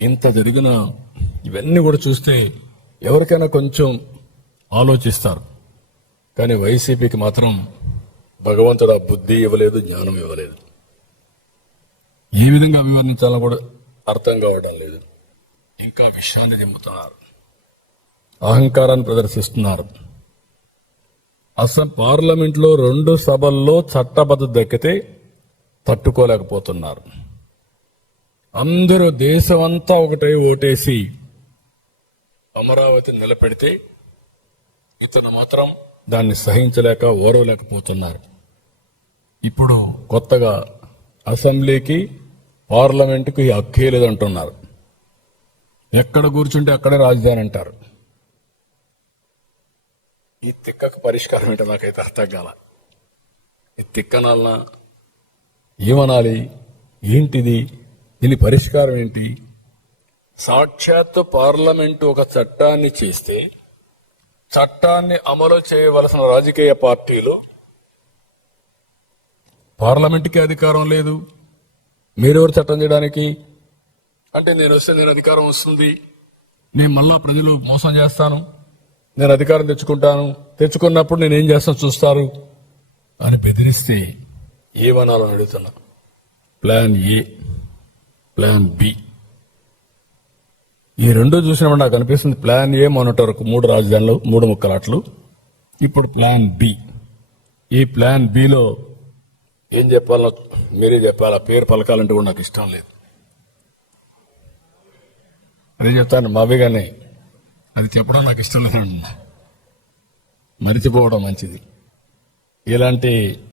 ఇంత జరిగిన ఇవన్నీ కూడా చూస్తే ఎవరికైనా కొంచెం ఆలోచిస్తారు. కానీ వైసీపీకి మాత్రం భగవంతుడు ఆ బుద్ధి ఇవ్వలేదు, జ్ఞానం ఇవ్వలేదు. ఏ విధంగా వివరించాలో కూడా అర్థం కావడం లేదు. ఇంకా విషయాన్ని దింపుతున్నారు, అహంకారాన్ని ప్రదర్శిస్తున్నారు. అసలు పార్లమెంట్లో 2 సభల్లో చట్టబద్ధత దక్కితే తట్టుకోలేకపోతున్నారు. అందరూ దేశమంతా ఒకటై ఓటేసి అమరావతి నిలబెడితే ఇతను మాత్రం దాన్ని సహించలేక ఓరవలేకపోతున్నారు. ఇప్పుడు కొత్తగా అసెంబ్లీకి పార్లమెంటుకు ఈ హక్కే లేదంటున్నారు. ఎక్కడ కూర్చుంటే అక్కడే రాజధాని అంటారు. ఈ తిక్కకు పరిష్కారం ఏంటో నాకైతే అర్థం కాల. ఈ తిక్కనాలనా ఏమనాలి, ఏంటిది, దీని పరిష్కారం ఏంటి? సాక్షాత్తు పార్లమెంటు ఒక చట్టాన్ని చేస్తే చట్టాన్ని అమలు చేయవలసిన రాజకీయ పార్టీలు పార్లమెంటుకి అధికారం లేదు, మీరెవరు చట్టం చేయడానికి అంటే నేను వస్తే నేను అధికారం వస్తుంది, నేను మళ్ళా ప్రజలు మోసం చేస్తాను, నేను అధికారం తెచ్చుకుంటాను, తెచ్చుకున్నప్పుడు నేనేం చేస్తాను చూస్తారు అని బెదిరిస్తే ఏమనాలని అడుగుతున్నా. ప్లాన్ ఏ, ప్లాన్ బి, ఈ రెండు చూసినప్పుడు నాకు అనిపిస్తుంది ప్లాన్ ఏ మొన్నటి వరకు 3 రాజధానులు 3 ముక్కలాట్లు, ఇప్పుడు ప్లాన్ బి. ఈ ప్లాన్ బిలో ఏం చెప్పాలో మీరే చెప్పాలి. ఆ పేరు పలకాలంటే కూడా నాకు ఇష్టం లేదు. అదే చెప్తాను మావిగానే, అది చెప్పడం నాకు ఇష్టం లేదు, మరిచిపోవడం మంచిది. ఇలాంటి